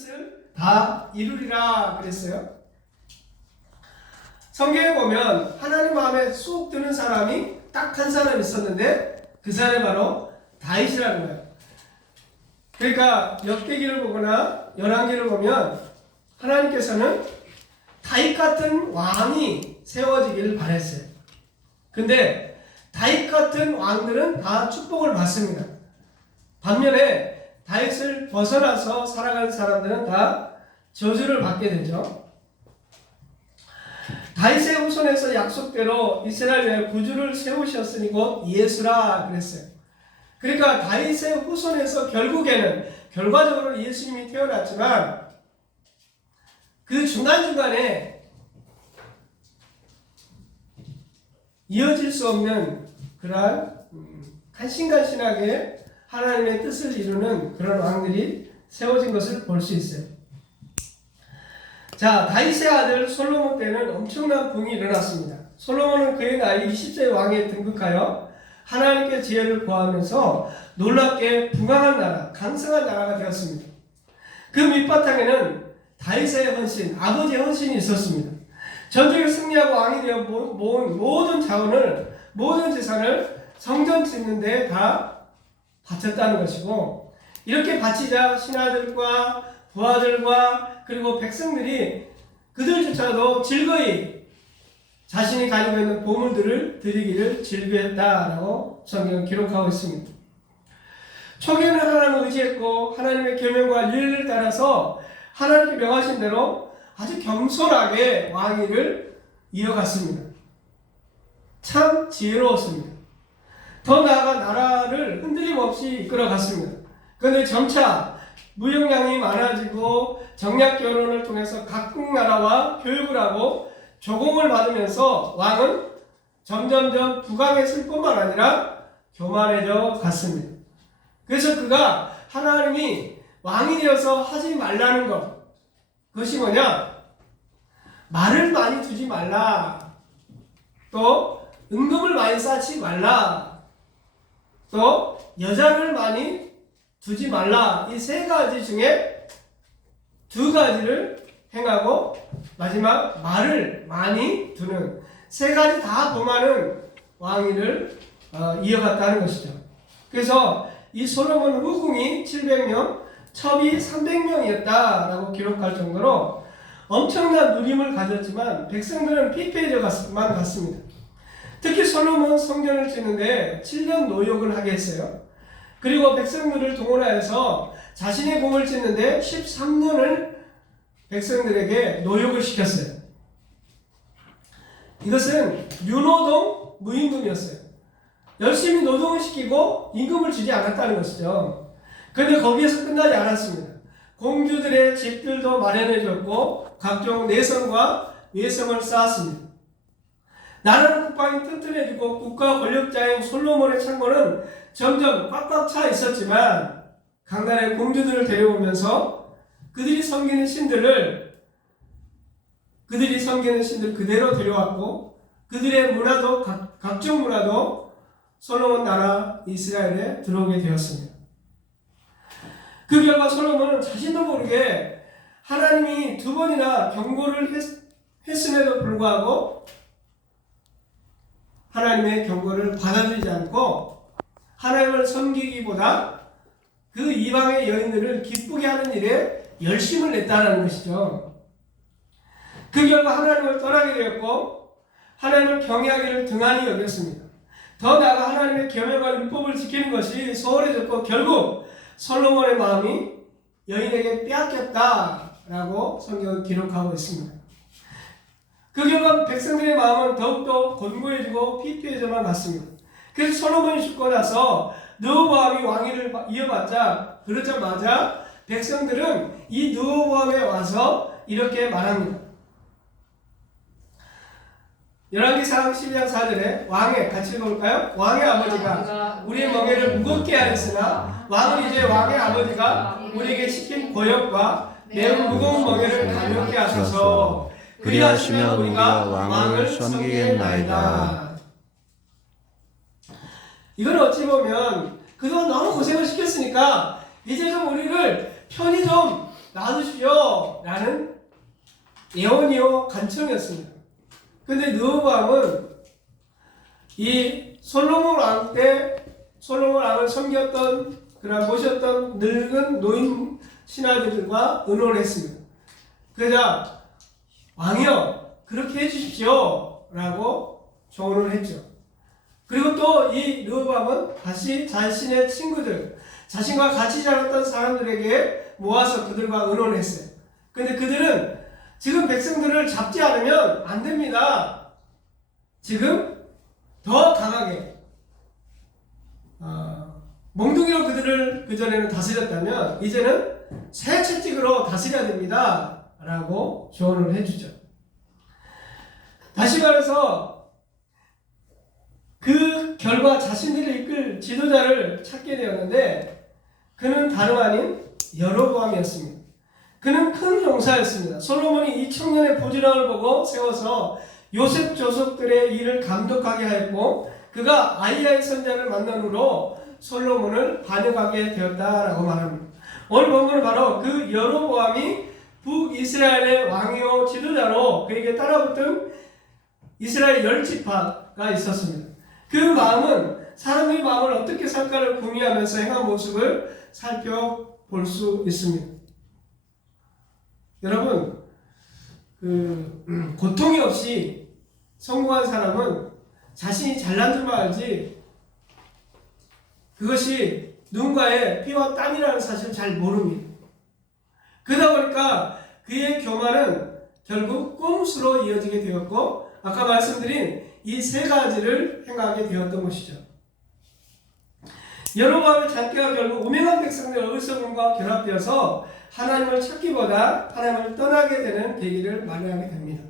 뜻을 다 이루리라 그랬어요. 성경에 보면 하나님 마음에 쏙 드는 사람이 딱 한 사람 있었는데 그 사람이 바로 다윗이라는 거예요. 그러니까 역대기를 보거나 열왕기를 보면 하나님께서는 다윗 같은 왕이 세워지기를 바랬어요. 근데 다윗 같은 왕들은 다 축복을 받습니다. 반면에 다윗을 벗어나서 살아가는 사람들은 다 저주를 받게 되죠. 다윗의 후손에서 약속대로 이스라엘에 구주를 세우셨으니 곧 예수라 그랬어요. 그러니까 다윗의 후손에서 결과적으로 예수님이 태어났지만 그 중간중간에 이어질 수 없는 그러한 간신간신하게 하나님의 뜻을 이루는 그런 왕들이 세워진 것을 볼 수 있어요. 자, 다윗의 아들 솔로몬 때는 엄청난 붕이 일어났습니다. 솔로몬은 그의 나이 20세 왕에 등극하여 하나님께 지혜를 구하면서 놀랍게 붕황한 나라, 강성한 나라가 되었습니다. 그 밑바탕에는 다윗의 헌신, 아버지의 헌신이 있었습니다. 전쟁에 승리하고 왕이 되어 모은 모든 자원을, 모든 재산을 성전 짓는 데 다 바쳤다는 것이고, 이렇게 바치자 신하들과 부하들과 그리고 백성들이 그들조차도 즐거이 자신이 가지고 있는 보물들을 드리기를 즐겨했다라고 성경은 기록하고 있습니다. 초기에는 하나님을 의지했고 하나님의 계명과 윤리를 따라서 하나님께 명하신 대로 아주 겸손하게 왕위를 이어갔습니다. 참 지혜로웠습니다. 더 나아가 나라를 흔들림 없이 이끌어갔습니다. 그런데 점차 무역량이 많아지고 정략 결혼을 통해서 각국 나라와 교육을 하고 조공을 받으면서 왕은 점점점 부강했을 뿐만 아니라 교만해져 갔습니다. 그래서 그가 하나님이 왕이 되어서 하지 말라는 것, 그것이 뭐냐? 말을 많이 두지 말라, 또 은금을 많이 쌓지 말라, 또 여자를 많이 두지 말라, 이 세 가지 중에 두 가지를 행하고 마지막 말을 많이 두는 세 가지 다 범하는 왕위를 이어갔다는 것이죠. 그래서 이 솔로몬 후궁이 700명, 첩이 300명이었다라고 기록할 정도로 엄청난 누림을 가졌지만 백성들은 피폐해져만 갔습니다. 특히 솔로몬 성전을 짓는데 7년 노역을 하게 했어요. 그리고 백성들을 동원하여서 자신의 궁을 짓는데 13년을 백성들에게 노역을 시켰어요. 이것은 유노동 무임금이었어요. 열심히 노동을 시키고 임금을 주지 않았다는 것이죠. 그런데 거기에서 끝나지 않았습니다. 공주들의 집들도 마련해줬고 각종 내성과 외성을 쌓았습니다. 나라는 국방이 튼튼해지고 국가 권력자인 솔로몬의 창고는 점점 꽉꽉 차 있었지만 강단의 공주들을 데려오면서 그들이 섬기는 신들 그대로 데려왔고 그들의 문화도 각종 문화도 솔로몬 나라 이스라엘에 들어오게 되었습니다. 그 결과 솔로몬은 자신도 모르게 하나님이 두 번이나 경고를 했음에도 불구하고 하나님의 경고를 받아들이지 않고 하나님을 섬기기보다 그 이방의 여인들을 기쁘게 하는 일에 열심을 냈다는 것이죠. 그 결과 하나님을 떠나게 되었고 하나님을 경외하기를 등한히 여겼습니다. 더 나아가 하나님의 계명과 율법을 지키는 것이 소홀해졌고 결국 솔로몬의 마음이 여인에게 빼앗겼다라고 성경은 기록하고 있습니다. 그 결과 백성들의 마음은 더욱더 곤고해지고 피폐해져만 갔습니다. 그래서 솔로몬이 죽고 나서 르호보암이 왕위를 이어받자 그러자마자 백성들은 이 르호보암에 와서 이렇게 말합니다. 열왕기상 12장 4절에 왕의 같이 읽어볼까요? 왕의 아버지가 우리의 멍에를 무겁게 하였으나 왕은 이제 왕의 아버지가 우리에게 시킨 고역과 매우 무거운 멍에를 가볍게 하소서. 그리하시면 우리가 왕을 섬기겠나이다. 이건 어찌 보면 그동안 너무 고생을 시켰으니까 이제 좀 우리를 편히 좀 놔두십시오 라는 예언이요 간청이었습니다. 근데 르호보암은 이 솔로몬 왕 때 솔로몬 왕을 섬겼던 그런 모셨던 늙은 노인 신하들과 의논을 했습니다. 그러자 왕이여 그렇게 해주십시오 라고 조언을 했죠. 그리고 또 이 르호보암은 다시 자신의 친구들, 자신과 같이 자랐던 사람들에게 모아서 그들과 의논을 했어요. 근데 그들은 지금 백성들을 잡지 않으면 안 됩니다. 지금 더 강하게 몽둥이로 그들을 그전에는 다스렸다면 이제는 새 채찍으로 다스려야 됩니다 라고 조언을 해주죠. 다시 말해서 그 결과 자신들을 이끌 지도자를 찾게 되었는데 그는 다름 아닌 여로보암이었습니다. 그는 큰 용사였습니다. 솔로몬이 이 청년의 부지런을 보고 세워서 요셉 조속들의 일을 감독하게 하였고 그가 아히야의 선자를 만난 후로 솔로몬을 반역하게 되었다라고 말합니다. 오늘 본문은 바로 그 여로보암이 북이스라엘의 왕이요 지도자로 그에게 따라붙은 이스라엘 10지파가 있었습니다. 그 마음은 사람의 마음을 어떻게 살까를 궁리하면서 행한 모습을 살펴볼 수 있습니다. 여러분, 고통이 없이 성공한 사람은 자신이 잘난 줄만 알지 그것이 누군가의 피와 땀이라는 사실을 잘 모릅니다. 그러다 보니까 그의 교만은 결국 꼼수로 이어지게 되었고 아까 말씀드린 이 세 가지를 행하게 되었던 것이죠. 여로보암의 장기가 결국 우명한 백성들의 어리석음과 결합되어서 하나님을 찾기보다 하나님을 떠나게 되는 계기를 마련하게 됩니다.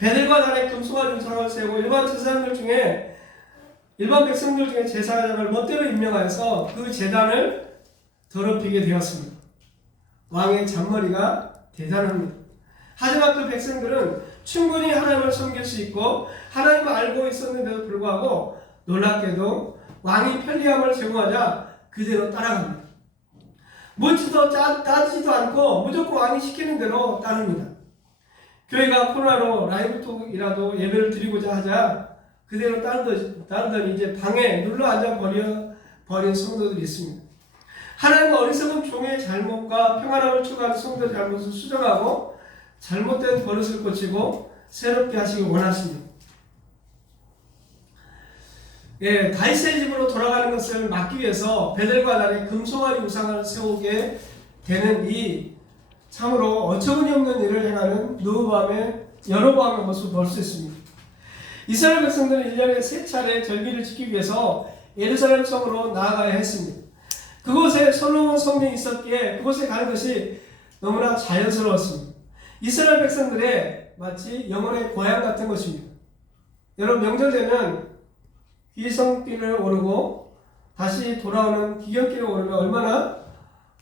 베델과 단에 금송아지 우상을 세우고 일반 백성들 중에 제사장을 멋대로 임명하여서 그 제단을 더럽히게 되었습니다. 왕의 잔머리가 대단합니다. 하지만 그 백성들은 충분히 하나님을 섬길 수 있고 하나님을 알고 있었는데도 불구하고 놀랍게도 왕이 편리함을 제공하자 그대로 따라갑니다. 묻지도 따지지도 않고 무조건 왕이 시키는 대로 따릅니다. 교회가 코로나로 라이브톡이라도 예배를 드리고자 하자 그대로 따르더니 이제 방에 눌러 앉아 버린 성도들이 있습니다. 하나님은 어리석은 종의 잘못과 평안함을 추구하는 성도의 잘못을 수정하고 잘못된 버릇을 고치고 새롭게 하시기 원하십니다. 다윗의 집으로 돌아가는 것을 막기 위해서 베델과 단에 금송아지 우상을 세우게 되는 이 참으로 어처구니 없는 일을 행하는 여로보암의 모습을 볼 수 있습니다. 이스라엘 백성들은 1년에 3차례 절기를 지키기 위해서 예루살렘 성으로 나아가야 했습니다. 그곳에 솔로몬 성전이 있었기에 그곳에 가는 것이 너무나 자연스러웠습니다. 이스라엘 백성들의 마치 영혼의 고향 같은 것입니다. 여러분 명절 되면 귀성길을 오르고 다시 돌아오는 귀경길을 오르면 얼마나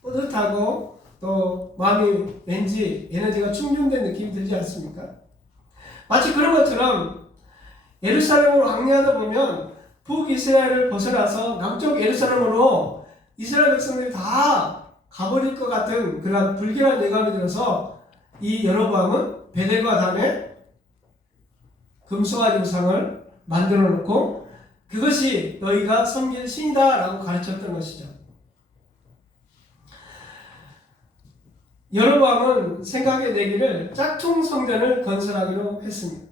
뿌듯하고 또 마음이 왠지 에너지가 충전된 느낌이 들지 않습니까? 마치 그런 것처럼 예루살렘으로 왕래하다 보면 북이스라엘을 벗어나서 남쪽 예루살렘으로 이스라엘 백성들이 다 가버릴 것 같은 그런 불길한 예감이 들어서 이 여로보암은 베델과 단에 금송아지 우상을 만들어 놓고 그것이 너희가 섬길 신이다 라고 가르쳤던 것이죠. 여로보암은 생각의 내기를 짝퉁 성전을 건설하기로 했습니다.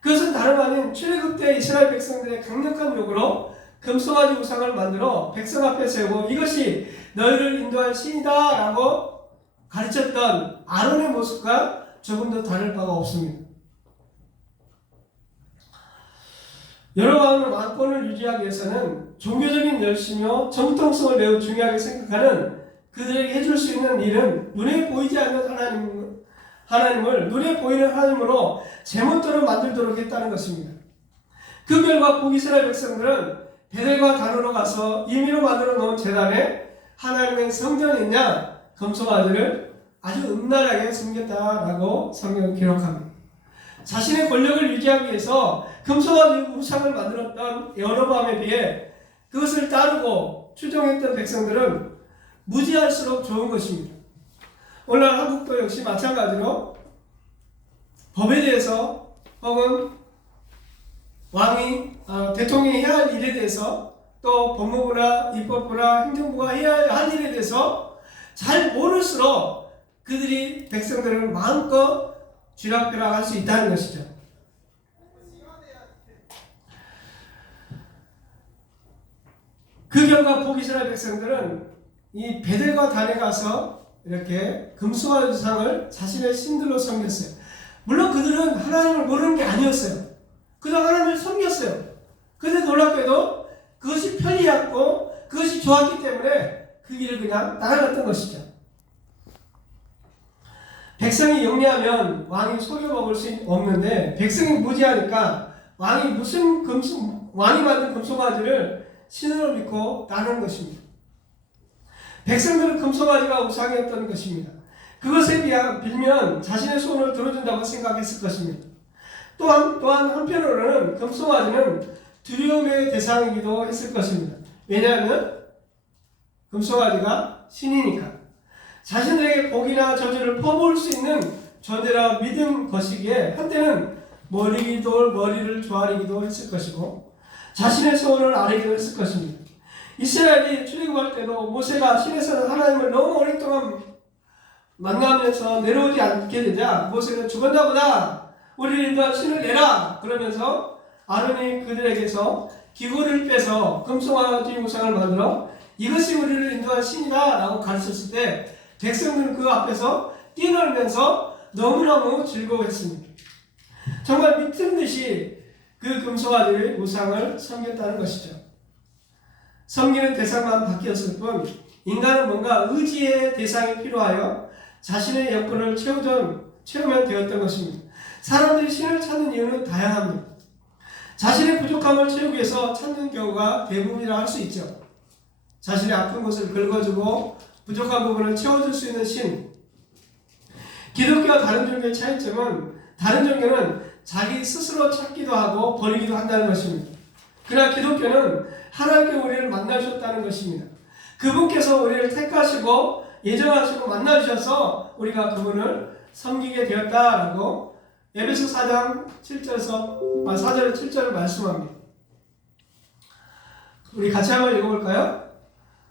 그것은 다름 아닌 출애굽 때 이스라엘 백성들의 강력한 요구로 금송아지 우상을 만들어 백성 앞에 세우고 이것이 너희를 인도할 신이다 라고 가르쳤던 아론의 모습과 조금도 다를 바가 없습니다. 여로보암은 왕권을 유지하기 위해서는 종교적인 열심이요 정통성을 매우 중요하게 생각하는 그들에게 해줄 수 있는 일은 눈에 보이지 않는 하나님을 눈에 보이는 하나님으로 제멋대로 만들도록 했다는 것입니다. 그 결과 북이스라엘 백성들은 베델과 단으로 가서 임의로 만들어 놓은 제단에 하나님의 성전이 있냐 금송아지를 아주 음란하게 섬겼다라고 성경은 기록합니다. 자신의 권력을 유지하기 위해서 금송아지 우상을 만들었던 여로보암에 비해 그것을 따르고 추종했던 백성들은 무지할수록 좋은 것입니다. 오늘날 한국도 역시 마찬가지로 법에 대해서 혹은 왕이 대통령이 해야 할 일에 대해서 또 법무부나 입법부나 행정부가 해야 할 일에 대해서 잘 모를수록 그들이 백성들을 마음껏 쥐락펴락할 수 있다는 것이죠. 그 결과 보기스라엘 백성들은 이 베델과 단에 가서 이렇게 금수와 유상을 자신의 신들로 섬겼어요. 물론 그들은 하나님을 모르는 게 아니었어요. 그냥 하나님을 섬겼어요. 그런데 놀랍게도 그것이 편리했고 그것이 좋았기 때문에 그 길을 그냥 따라갔던 것이죠. 백성이 영리하면 왕이 속여먹을 수 없는데 백성이 무지하니까 왕이 만든 금송아지를 신으로 믿고 따르는 것입니다. 백성들은 금송아지가 우상이었던 것입니다. 그것에 빌면 자신의 소원을 들어준다고 생각했을 것입니다. 또한 한편으로는 금송아지는 두려움의 대상이기도 했을 것입니다. 왜냐하면 금송아지가 신이니까 자신들에게 복이나 저주를 퍼부을 수 있는 존재라 믿은 것이기에 한때는 머리를 조아리기도 했을 것이고 자신의 소원을 아뢰기도 했을 것입니다. 이스라엘이 출애굽할 때도 모세가 신에서 하나님을 너무 오랫동안 만나면서 내려오지 않게 되자 모세는 죽었나 보다 우리를 인도한 신을 내라 그러면서 아론이 그들에게서 기구를 빼서 금송아지 우상을 만들어 이것이 우리를 인도한 신이다 라고 가르쳤을 때 백성들은 그 앞에서 뛰놀면서 너무너무 즐거워했습니다. 정말 미친 듯이 그 금송아지의 우상을 섬겼다는 것이죠. 섬기는 대상만 바뀌었을 뿐 인간은 뭔가 의지의 대상이 필요하여 자신의 여건을 채우면 되었던 것입니다. 사람들이 신을 찾는 이유는 다양합니다. 자신의 부족함을 채우기 위해서 찾는 경우가 대부분이라 할 수 있죠. 자신의 아픈 곳을 긁어주고 부족한 부분을 채워줄 수 있는 신. 기독교와 다른 종교의 차이점은 다른 종교는 자기 스스로 찾기도 하고 버리기도 한다는 것입니다. 그러나 기독교는 하나님께 우리를 만나주셨다는 것입니다. 그분께서 우리를 택하시고 예정하시고 만나주셔서 우리가 그분을 섬기게 되었다라고 에베소 4장 4절 7절을 말씀합니다. 우리 같이 한번 읽어볼까요?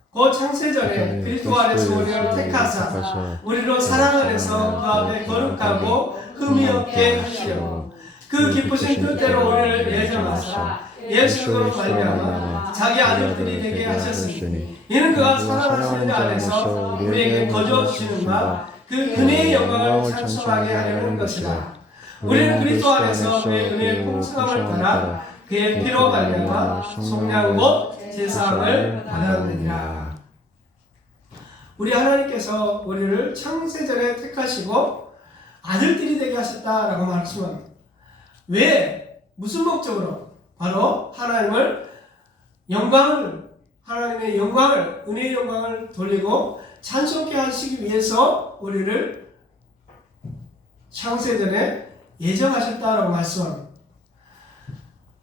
곧 창세전에 그리스도 안에서 우리를 택하사 우리로 사랑 안에서 그 앞에 거룩하고 흠이 없게 하시려고 그 기쁘신 뜻대로 우리를 예정하사 예수로 말미암아 자기 아들들이 되게 하셨으니 이는 그가 사랑하시는 자 안에서 우리에게 거저 주시는 바 그 은혜의 영광을 찬송하게 하려는 것이다. 우리는 그리스도 안에서 그의 은혜의 풍성함을 따라 그의 피로 말미암아 속량 곧 제사함을 받았느니라. 우리 하나님께서 우리를 창세전에 택하시고 아들들이 되게 하셨다라고 말씀합니다. 왜? 무슨 목적으로? 바로 하나님의 영광을 은혜의 영광을 돌리고 찬송케 하시기 위해서 우리를 창세전에 예정하셨다라고 말씀합니다.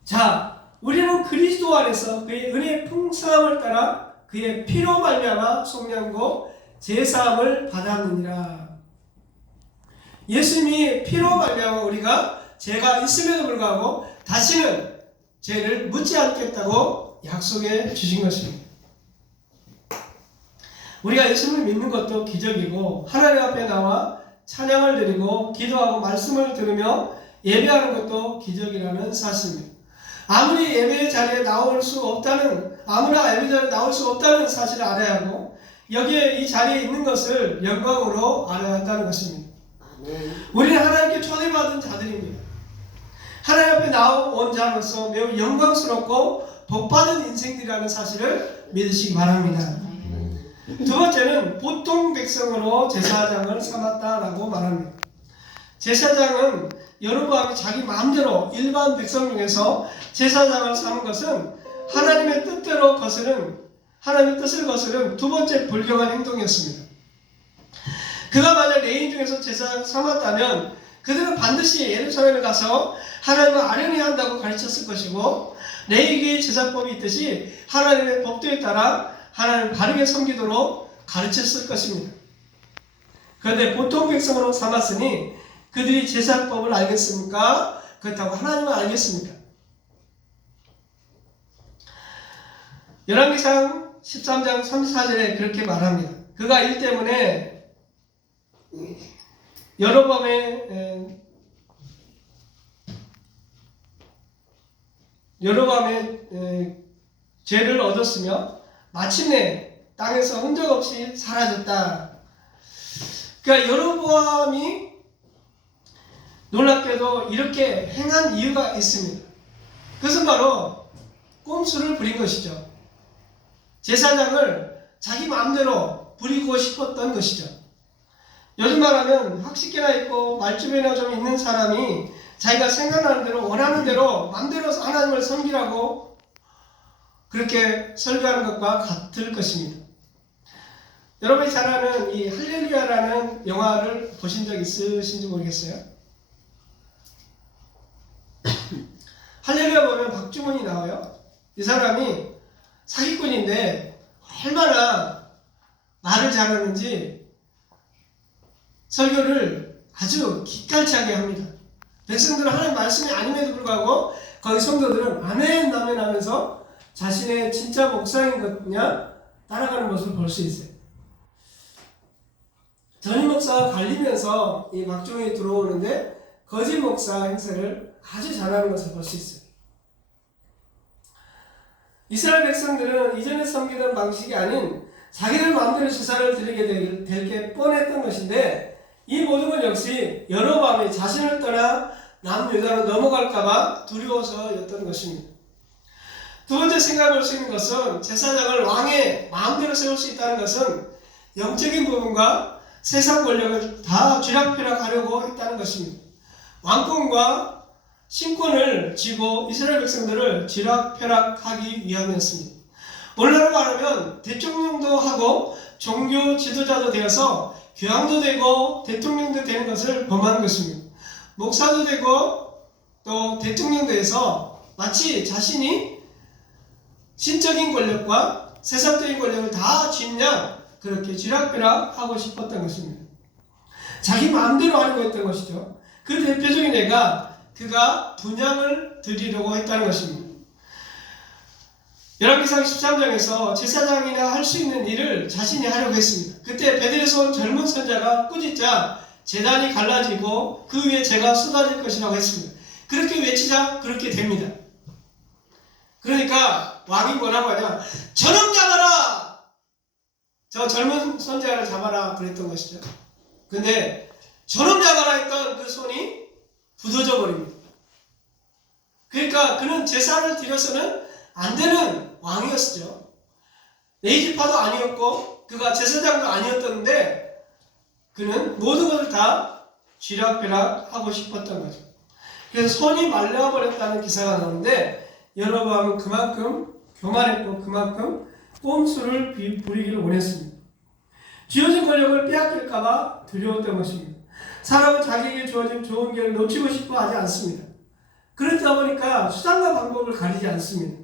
자, 우리는 그리스도 안에서 그의 은혜의 풍성함을 따라 그의 피로 말미암아 속량고 제사함을 받았느니라. 예수님이 피로 말미암아 우리가 죄가 있음에도 불구하고 다시는 죄를 묻지 않겠다고 약속해 주신 것입니다. 우리가 예수님을 믿는 것도 기적이고 하나님 앞에 나와 찬양을 드리고 기도하고 말씀을 들으며 예배하는 것도 기적이라는 사실입니다. 아무나 예배 자리에 나올 수 없다는 사실을 알아야 하고 여기에 이 자리에 있는 것을 영광으로 알아야 한다는 것입니다. 우리는 하나님께 초대받은 자들입니다. 하나님 앞에 나온 자로서 매우 영광스럽고 복받은 인생들이라는 사실을 믿으시기 바랍니다. 두 번째는 보통 백성으로 제사장을 삼았다라고 말합니다. 제사장은 여로보암이 자기 마음대로 일반 백성 중에서 제사장을 삼은 것은 하나님의 뜻을 거스른 두 번째 불경한 행동이었습니다. 그가 만약 레위 중에서 제사장 삼았다면 그들은 반드시 예루살렘에 가서 하나님을 아뢰어야 한다고 가르쳤을 것이고 레위기의 제사법이 있듯이 하나님의 법도에 따라 하나님을 바르게 섬기도록 가르쳤을 것입니다. 그런데 보통 백성으로 삼았으니 그들이 제사법을 알겠습니까? 그렇다고 하나님은 알겠습니까? 열왕기상 13장 34절에 그렇게 말합니다. 그가 일 때문에 여로보암의 죄를 얻었으며 마침내 땅에서 흔적 없이 사라졌다. 그러니까 여로보암이 놀랍게도 이렇게 행한 이유가 있습니다. 그것은 바로 꼼수를 부린 것이죠. 제사장을 자기 마음대로 부리고 싶었던 것이죠. 요즘 말하면 학식계나 있고 말주변이나 좀 있는 사람이 자기가 생각나는 대로 원하는 대로 마음대로 하나님을 섬기라고 그렇게 설교하는 것과 같을 것입니다. 여러분이 잘 아는 이 할렐루야라는 영화를 보신 적 있으신지 모르겠어요. 할렐루야 보면 박주문이 나와요. 이 사람이 사기꾼인데 얼마나 말을 잘하는지 설교를 아주 기깔차게 합니다. 백성들은 하나님 말씀이 아님에도 불구하고 거기 성도들은 아멘 아멘 하면서 자신의 진짜 목사인 것냐 따라가는 모습을 볼 수 있어요. 전임 목사가 갈리면서 이 박종이 들어오는데 거짓 목사 행세를 아주 잘하는 것을 볼 수 있어요. 이스라엘 백성들은 이전에 섬기던 방식이 아닌 자기들 마음대로 제사를 드리게 될 게 뻔했던 것인데 이 모든 건 역시 여로보암이 자신을 떠나 남유다로 넘어갈까봐 두려워서였던 것입니다. 두 번째 생각할 수 있는 것은 제사장을 왕의 마음대로 세울 수 있다는 것은 영적인 부분과 세상 권력을 다 쥐락펴락하려고 했다는 것입니다. 왕권과 신권을 쥐고 이스라엘 백성들을 쥐락펴락하기 위함이었습니다. 오늘날로 말하면 대통령도 하고 종교 지도자도 되어서 교황도 되고 대통령도 되는 것을 범하는 것입니다. 목사도 되고 또 대통령도 해서 마치 자신이 신적인 권력과 세상적인 권력을 다 쥐냐 그렇게 쥐락펴락하고 싶었던 것입니다. 자기 마음대로 하려고 했던 것이죠. 그 대표적인 예가 그가 분향을 드리려고 했다는 것입니다. 열왕기상 13장에서 제사장이나 할 수 있는 일을 자신이 하려고 했습니다. 그때 베델에서 온 젊은 선자가 꾸짖자 제단이 갈라지고 그 위에 재가 쏟아질 것이라고 했습니다. 그렇게 외치자 그렇게 됩니다. 그러니까 왕이 뭐라고 하냐, 저놈 잡아라! 저 젊은 선자를 잡아라 그랬던 것이죠. 근데 저놈 잡아라 했던 그 손이 부서져 버립니다. 그러니까 그는 제사를 드려서는 안 되는 왕이었죠. 레위지파도 아니었고 그가 제사장도 아니었던데 그는 모든 것을 다 쥐락펴락하고 싶었던 거죠. 그래서 손이 말라버렸다는 기사가 나오는데 여로보암은 그만큼 교만했고 그만큼 꼼수를 부리기를 원했습니다. 쥐어진 권력을 빼앗길까봐 두려웠던 것입니다. 사람은 자기에게 주어진 좋은 기회를 놓치고 싶어 하지 않습니다. 그렇다 보니까 수단과 방법을 가리지 않습니다.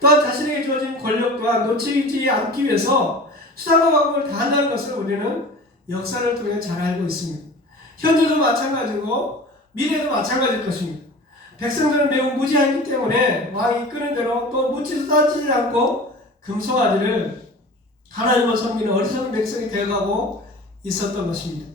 또한 자신에게 주어진 권력 또한 놓치지 않기 위해서 수단과 방법을 다 한다는 것을 우리는 역사를 통해 잘 알고 있습니다. 현재도 마찬가지고 미래도 마찬가지일 것입니다. 백성들은 매우 무지하기 때문에 왕이 이끄는 대로 또 묻지도 따지지 않고 금송아지를 하나님을 섬기는 어리석은 백성이 되어가고 있었던 것입니다.